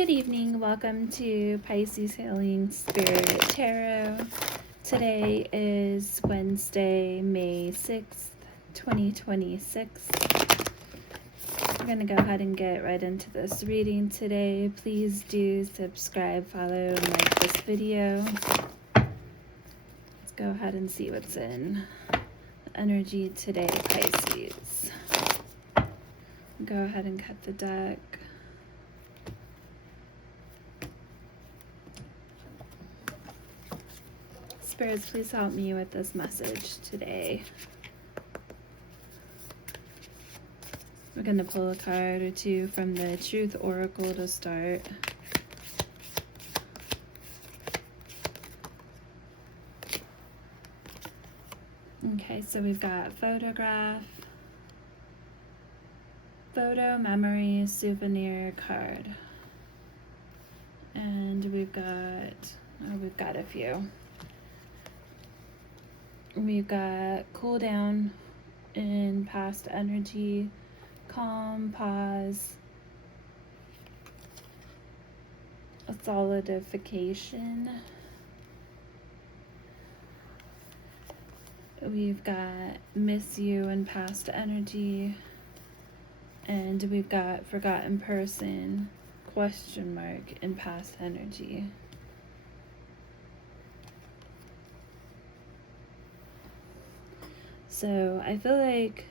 Good evening. Welcome to Pisces Healing Spirit Tarot. Today is Wednesday, May 6th, 2026. We're going to go ahead and get right into this reading today. Please do subscribe, follow, and like this video. Let's go ahead and see what's in the energy today, Pisces. Go ahead and cut the deck. Spirits, please help me with this message today. We're going to pull a card or two from the Truth Oracle to start. Okay, so we've got photograph, photo, memory, souvenir, card. And we've got a few. We've got cool down in past energy, calm, pause, a solidification. We've got miss you in past energy, and we've got forgotten person, question mark, in past energy. So I feel like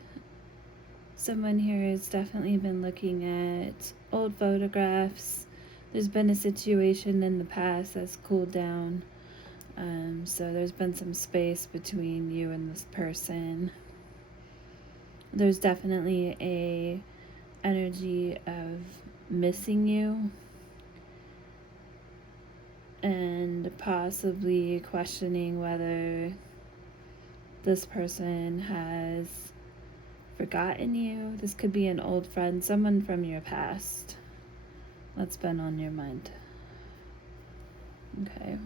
someone here has definitely been looking at old photographs. There's been a situation in the past that's cooled down. So there's been some space between you and this person. There's definitely a energy of missing you and possibly questioning whether this person has forgotten you. This could be an old friend, someone from your past that's been on your mind. Okay.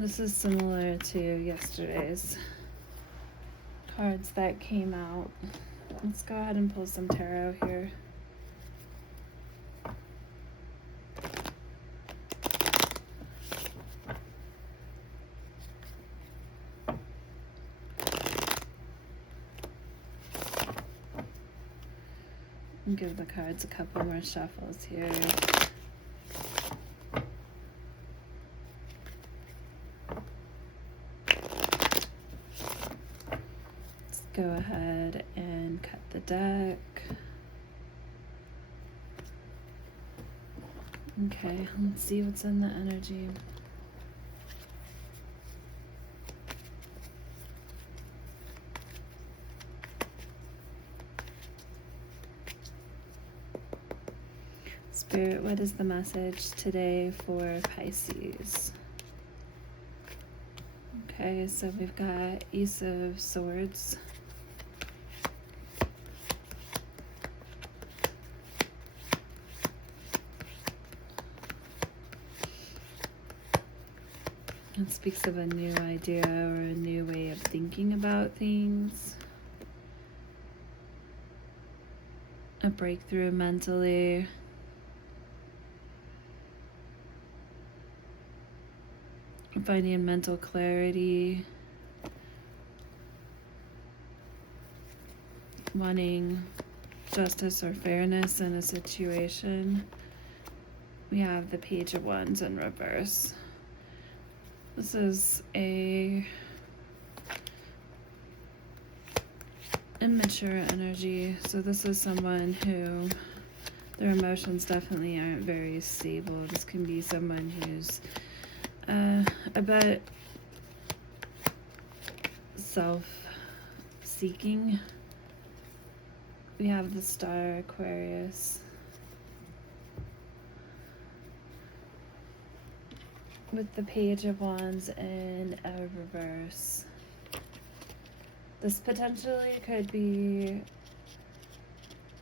This is similar to yesterday's cards that came out. Let's go ahead and pull some tarot here. Give the cards a couple more shuffles here. Let's go ahead and cut the deck. Okay, let's see what's in the energy. Spirit, what is the message today for Pisces? Okay, so we've got Ace of Swords. It speaks of a new idea or a new way of thinking about things. A breakthrough mentally. Finding mental clarity, wanting justice or fairness in a situation. We have the Page of Wands in reverse. This is a immature energy, so this is someone who their emotions definitely aren't very stable. This can be someone who's a bit self-seeking. We have the Star, Aquarius, with the Page of Wands in a reverse. This potentially could be,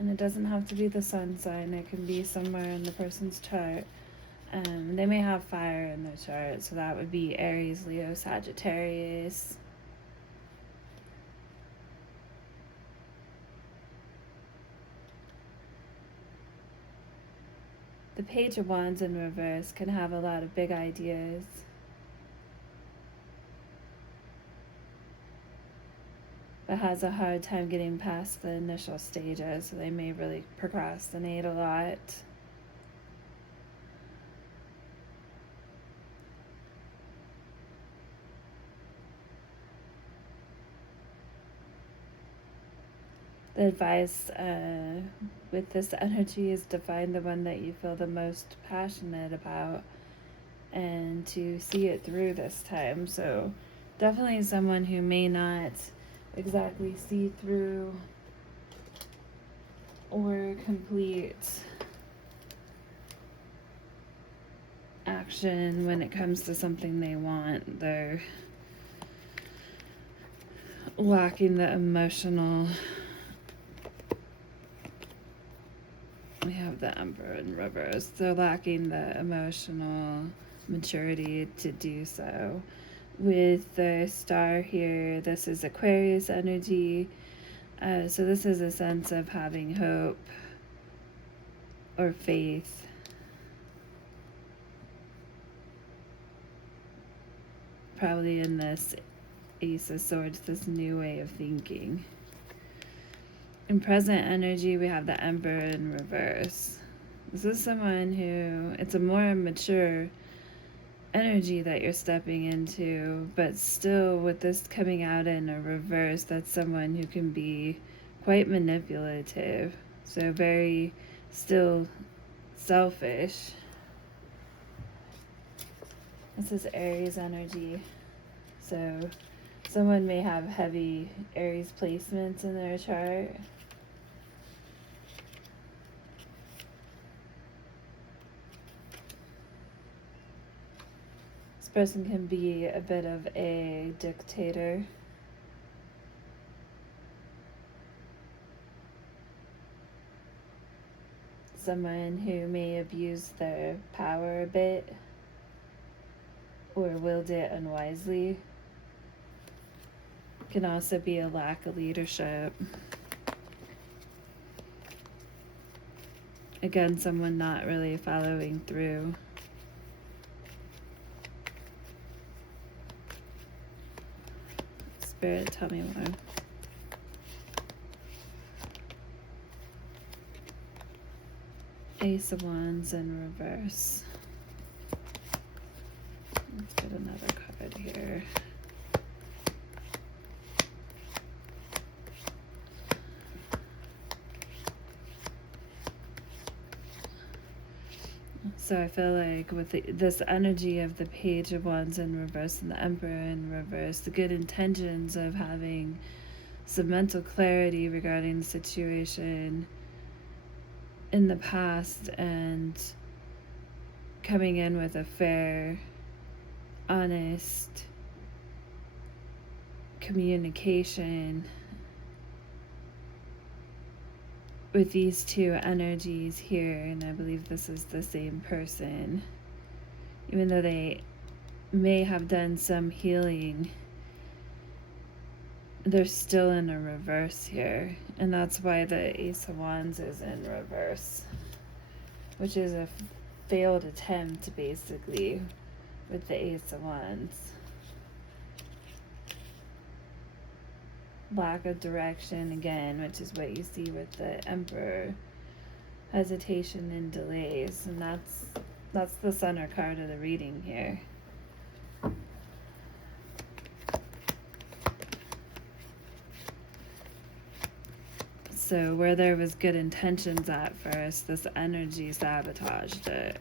and it doesn't have to be the sun sign, it can be somewhere in the person's chart. They may have fire in their chart, so that would be Aries, Leo, Sagittarius. The Page of Wands in reverse can have a lot of big ideas, but has a hard time getting past the initial stages, so they may really procrastinate a lot. The advice with this energy is to find the one that you feel the most passionate about and to see it through this time. So definitely someone who may not exactly see through or complete action when it comes to something they want. They're lacking the emotional. We have the Emperor in reverse. They're lacking the emotional maturity to do so. With the Star here, this is Aquarius energy. So this is a sense of having hope or faith. Probably in this Ace of Swords, this new way of thinking. In present energy, we have the Emperor in reverse. This is someone who, it's a more mature energy that you're stepping into, but still with this coming out in a reverse, that's someone who can be quite manipulative. So very still selfish. This is Aries energy. So someone may have heavy Aries placements in their chart. This person can be a bit of a dictator. Someone who may abuse their power a bit or wield it unwisely. Can also be a lack of leadership. Again, someone not really following through. Spirit, tell me more. Ace of Wands in reverse. Let's get another card here. So I feel like with this energy of the Page of Wands in reverse and the Emperor in reverse, the good intentions of having some mental clarity regarding the situation in the past and coming in with a fair, honest communication with these two energies here, and I believe this is the same person, even though they may have done some healing, they're still in a reverse here, and that's why the Ace of Wands is in reverse, which is a failed attempt basically with the Ace of Wands. Lack of direction again, which is what you see with the Emperor. Hesitation and delays, and that's the center card of the reading here. So where there was good intentions at first, this energy sabotaged it.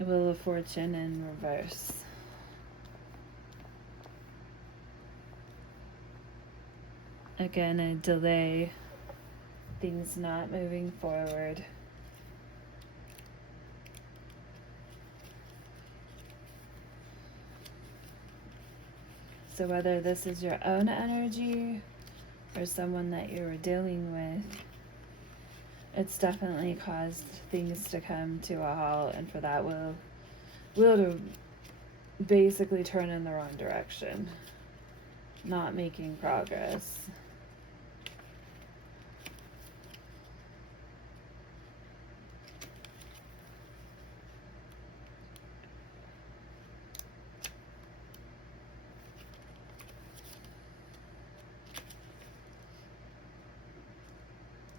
Wheel of Fortune in reverse. Again, a delay, things not moving forward. So whether this is your own energy or someone that you were dealing with, it's definitely caused things to come to a halt, and for that will to basically turn in the wrong direction. not making progress.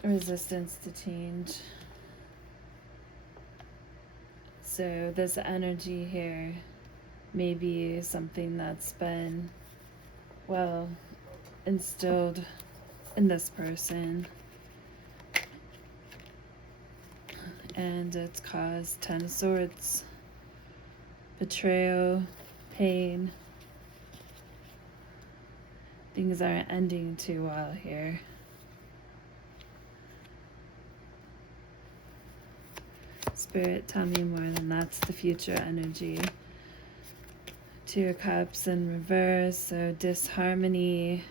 Resistance to change. So this energy here may be something that's been, well, instilled in this person, and it's caused 10 of Swords, betrayal, pain. Things aren't ending too well here. Spirit, tell me more. Than that's the future energy. Two of Cups in reverse, so disharmony,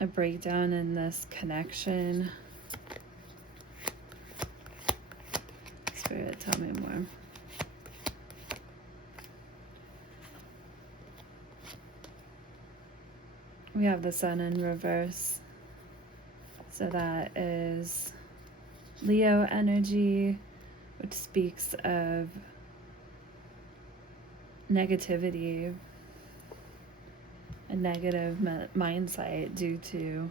a breakdown in this connection. Spirit, tell me more. We have the Sun in reverse, so that is Leo energy, which speaks of negativity, a negative mindset due to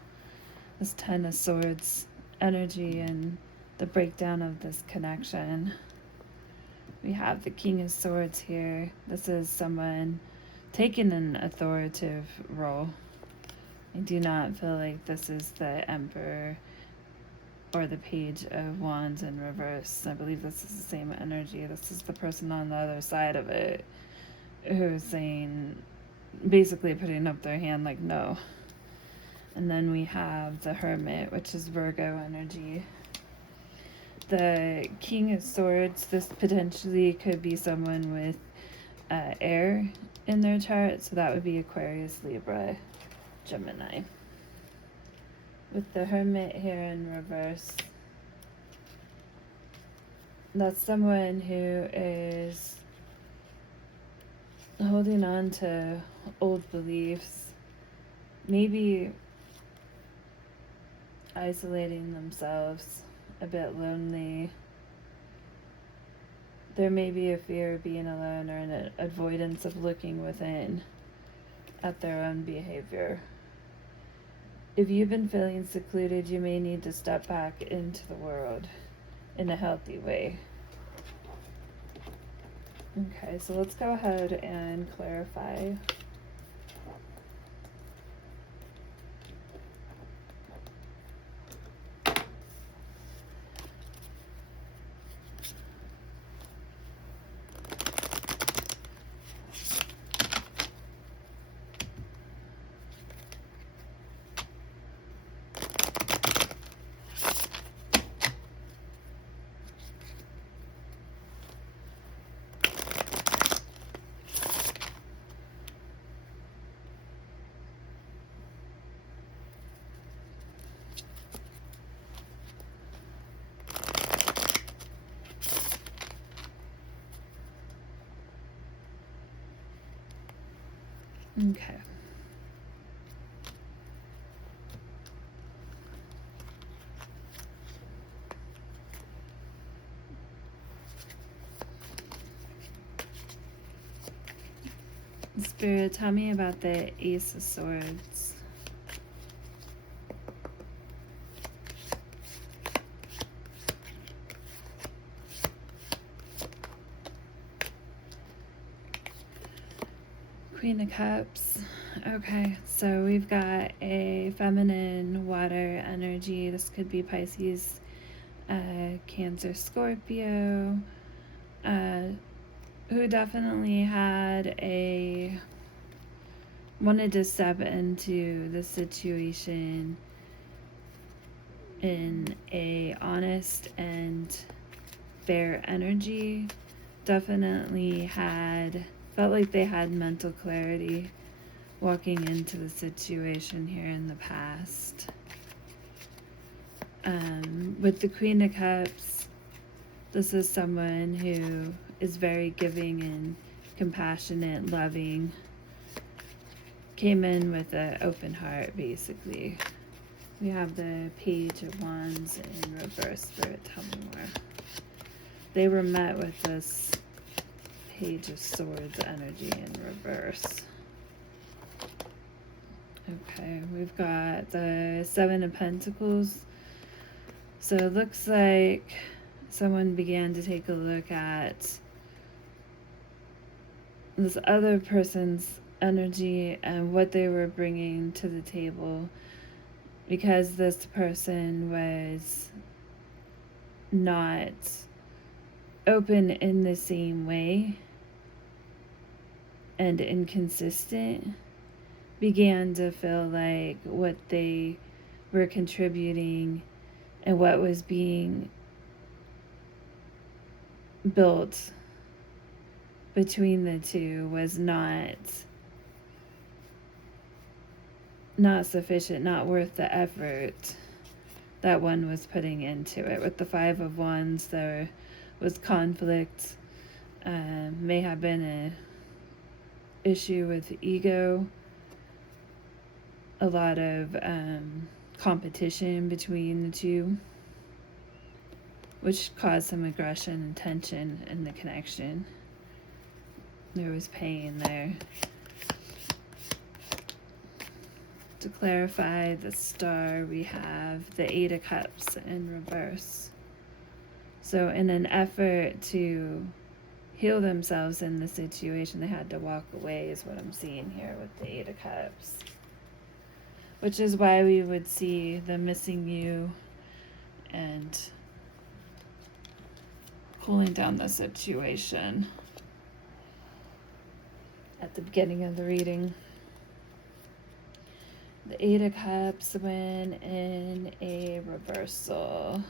this 10 of Swords energy and the breakdown of this connection. We have the King of Swords here. This is someone taking an authoritative role. I do not feel like this is the Emperor or the Page of Wands in reverse. I believe this is the same energy. This is the person on the other side of it who's saying, basically putting up their hand like no. And then we have the Hermit, which is Virgo energy. The King of Swords, this potentially could be someone with air in their chart, so that would be Aquarius, Libra, Gemini. With the Hermit here in reverse, that's someone who is holding on to old beliefs, maybe isolating themselves, a bit lonely. There may be a fear of being alone or an avoidance of looking within at their own behavior. If you've been feeling secluded, you may need to step back into the world in a healthy way. Okay, so let's go ahead and clarify. Okay. Spirit, tell me about the Ace of Swords. Queen of Cups. Okay, so we've got a feminine water energy. This could be Pisces, Cancer, Scorpio, who definitely wanted to step into the situation in a honest and fair energy. Definitely felt like they had mental clarity walking into the situation here in the past. With the Queen of Cups, this is someone who is very giving and compassionate, loving, came in with an open heart, basically. We have the Page of Wands in reverse. Spirit, tell me more. They were met with this Page of Swords energy in reverse. Okay, we've got the Seven of Pentacles. So it looks like someone began to take a look at this other person's energy and what they were bringing to the table, because this person was not open in the same way and inconsistent, began to feel like what they were contributing and what was being built between the two was not sufficient, not worth the effort that one was putting into it. With the Five of Wands, there was conflict, may have been a issue with ego, a lot of competition between the two, which caused some aggression and tension in the connection. There was pain there. To clarify the Star, we have the Eight of Cups in reverse. So in an effort to heal themselves in the situation, they had to walk away, is what I'm seeing here with the Eight of Cups. Which is why we would see the missing you and cooling down the situation at the beginning of the reading. The Eight of Cups when in a reversal.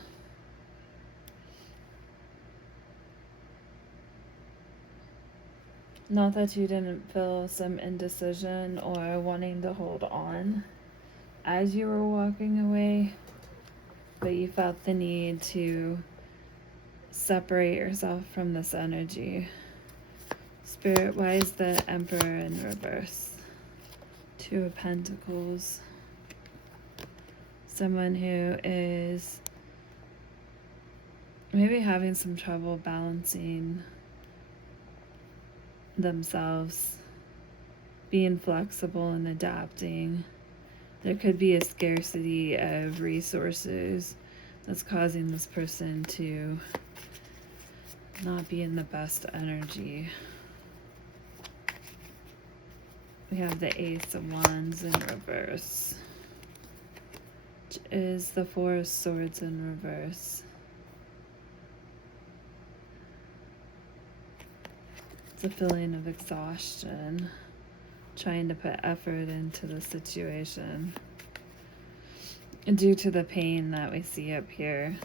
Not that you didn't feel some indecision or wanting to hold on as you were walking away, but you felt the need to separate yourself from this energy. Spirit, why is the Emperor in reverse? Two of Pentacles. Someone who is maybe having some trouble balancing themselves, being flexible and adapting. There could be a scarcity of resources that's causing this person to not be in the best energy. We have the Ace of Wands in reverse, which is the Four of Swords in reverse. It's a feeling of exhaustion, trying to put effort into the situation. And due to the pain that we see up here,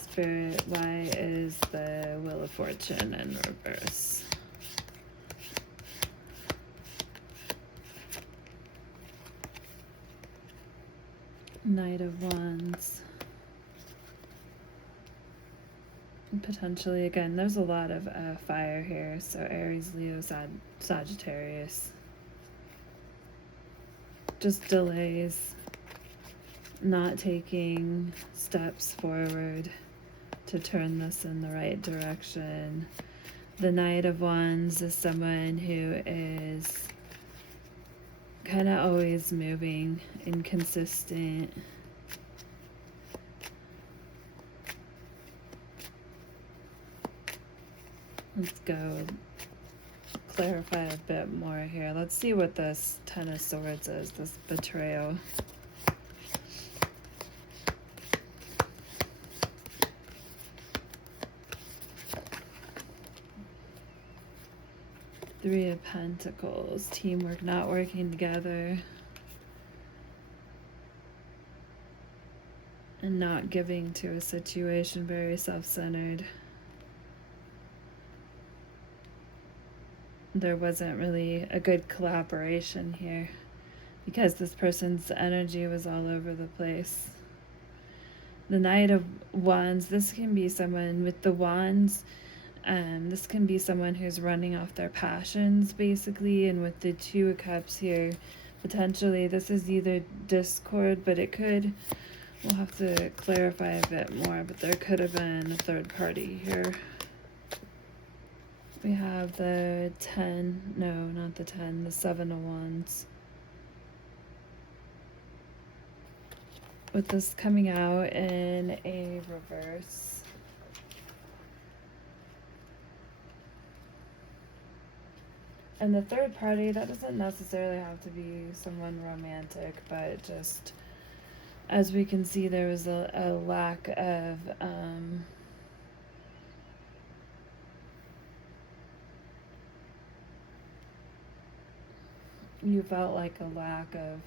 Spirit, why is the Wheel of Fortune in reverse? Knight of Wands. And potentially, again, there's a lot of fire here. So Aries, Leo, Sagittarius. Just delays. Not taking steps forward to turn this in the right direction. The Knight of Wands is someone who is kind of always moving, inconsistent. Let's go clarify a bit more here. Let's see what this Ten of Swords is, this betrayal. Three of Pentacles, teamwork, not working together, and not giving to a situation, very self-centered. There wasn't really a good collaboration here because this person's energy was all over the place. The Knight of Wands, this can be someone with the wands. This can be someone who's running off their passions, basically. And with the Two of Cups here, Potentially this is either discord, but it could, we'll have to clarify a bit more, but there could have been a third party here. We have the 10, no, not the 10, the 7 of Wands. With this coming out in a reverse. And the third party, that doesn't necessarily have to be someone romantic, but just as we can see, there was a lack of you felt like a lack of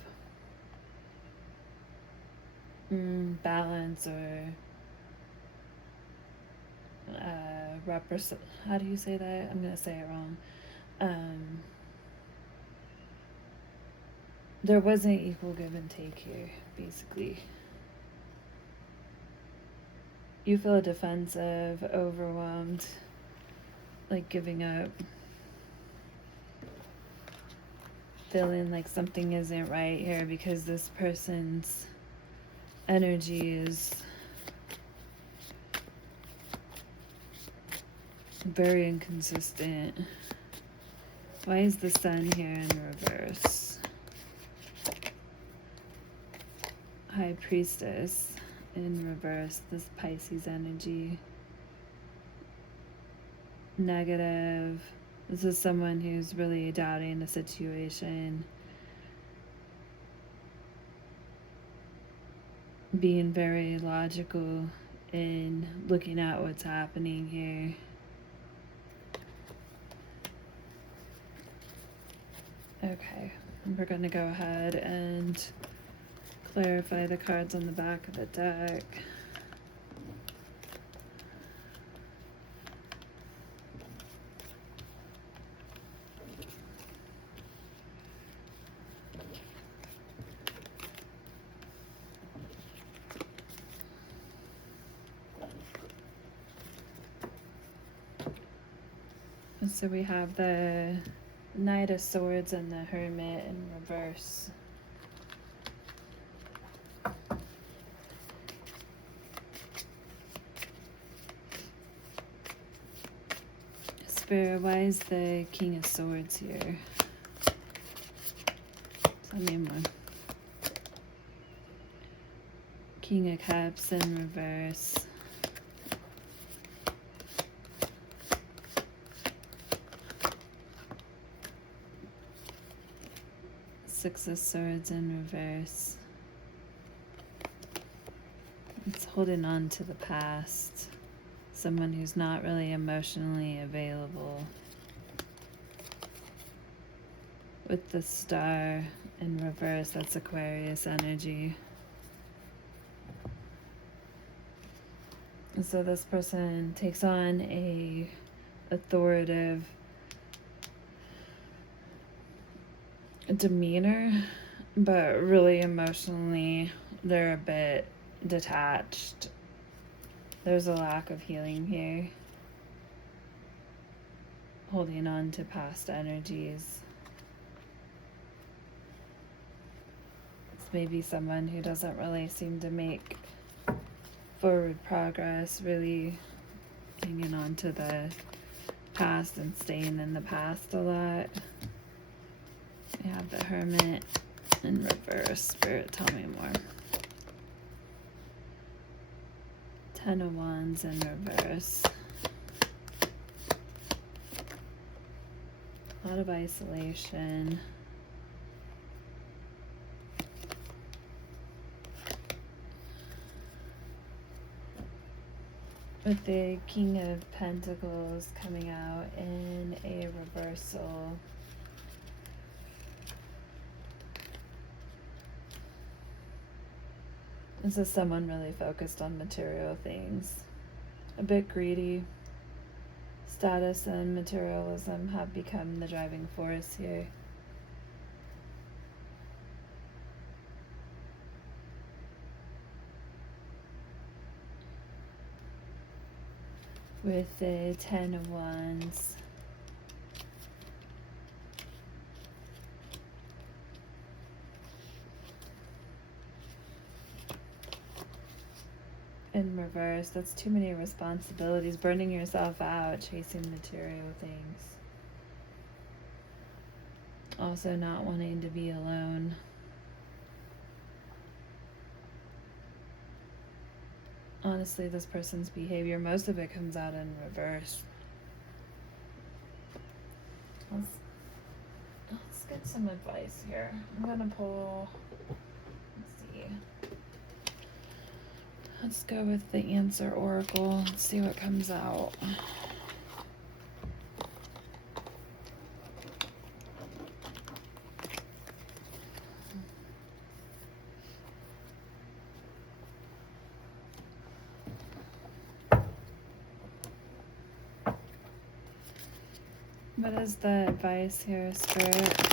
balance or how do you say that? I'm gonna say it wrong. There wasn't equal give and take here, basically. You feel defensive, overwhelmed, like giving up, feeling like something isn't right here because this person's energy is very inconsistent. Why is the Sun here in reverse? High Priestess in reverse, this Pisces energy. Negative. This is someone who's really doubting the situation. Being very logical in looking at what's happening here. Okay, we're going to go ahead and clarify the cards on the back of the deck. So we have the Knight of Swords and the Hermit in reverse. Spirit, why is the King of Swords here? Tell me more. King of Cups in reverse. Six of Swords in reverse. It's holding on to the past. Someone who's not really emotionally available. With the Star in reverse, that's Aquarius energy. And so this person takes on a authoritative demeanor, but really emotionally they're a bit detached. There's a lack of healing here. Holding on to past energies. It's maybe someone who doesn't really seem to make forward progress, really hanging on to the past and staying in the past a lot. We have the Hermit in reverse. Spirit, tell me more. Ten of Wands in reverse. A lot of isolation. With the King of Pentacles coming out in a reversal. This is someone really focused on material things. A bit greedy. Status and materialism have become the driving force here. With the Ten of Wands. in reverse. That's too many responsibilities, burning yourself out, chasing material things. Also not wanting to be alone. Honestly, this person's behavior, most of it comes out in reverse. Let's get some advice here. I'm gonna pull, let's see. Let's go with the answer oracle. Let's see what comes out. What is the advice here, Spirit?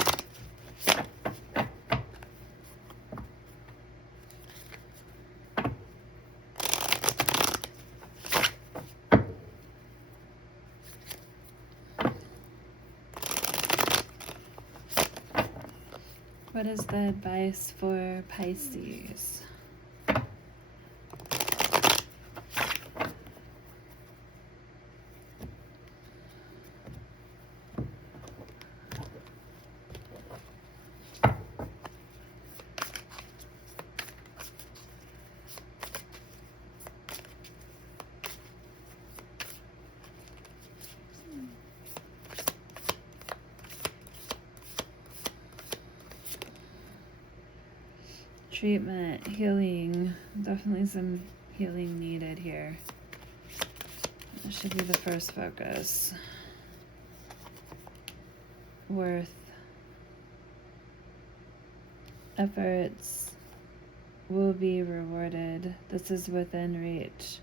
What is the advice for Pisces? Treatment, healing, definitely some healing needed here. That should be the first focus. Worth, efforts will be rewarded. This is within reach.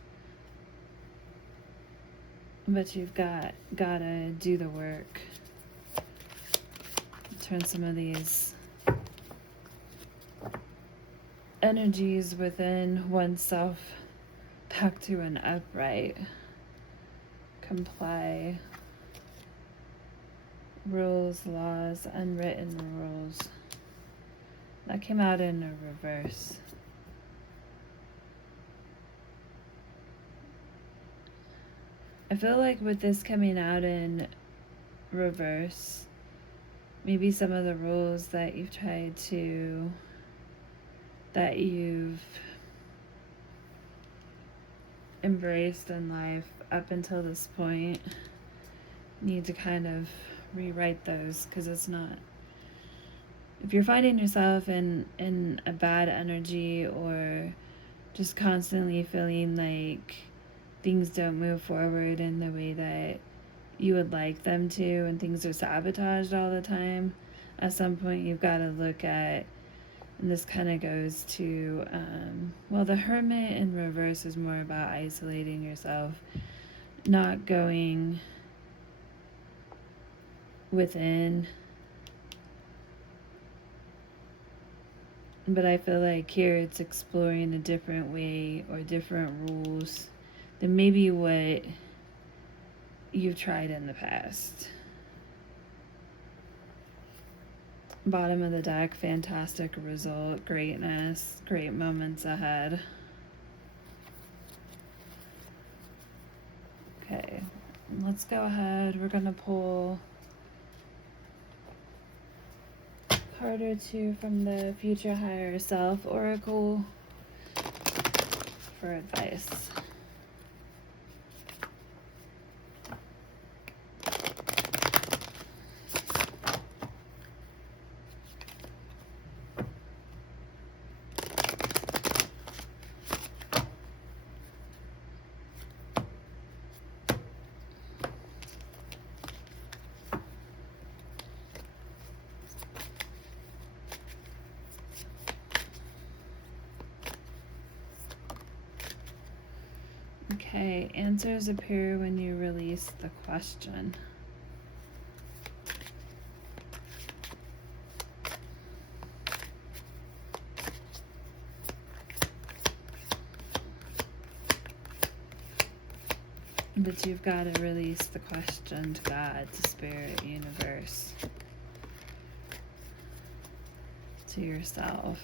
But you've gotta do the work. Turn some of these energies within oneself back to an upright. Comply. Rules, laws, unwritten rules. That came out in a reverse. I feel like with this coming out in reverse, maybe some of the rules that you've embraced in life up until this point, need to kind of rewrite those, because it's not, if you're finding yourself in a bad energy or just constantly feeling like things don't move forward in the way that you would like them to, and things are sabotaged all the time, at some point you've got to look at, and this kind of goes to, well, the Hermit in reverse is more about isolating yourself, not going within. But I feel like here it's exploring a different way or different rules than maybe what you've tried in the past. Bottom of the deck, fantastic result, greatness, great moments ahead. Okay, let's go ahead. We're going to pull a card or two from the Future Higher Self Oracle for advice. Okay, answers appear when you release the question. But you've got to release the question to God, to Spirit, Universe, to yourself.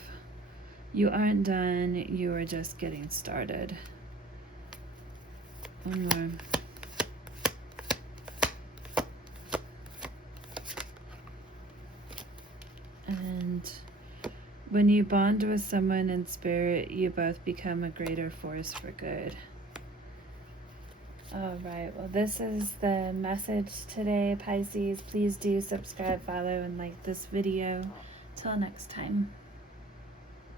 You aren't done, you are just getting started. One more. And when you bond with someone in spirit, you both become a greater force for good. Alright, well, this is the message today, Pisces. Please do subscribe, follow, and like this video. Till next time.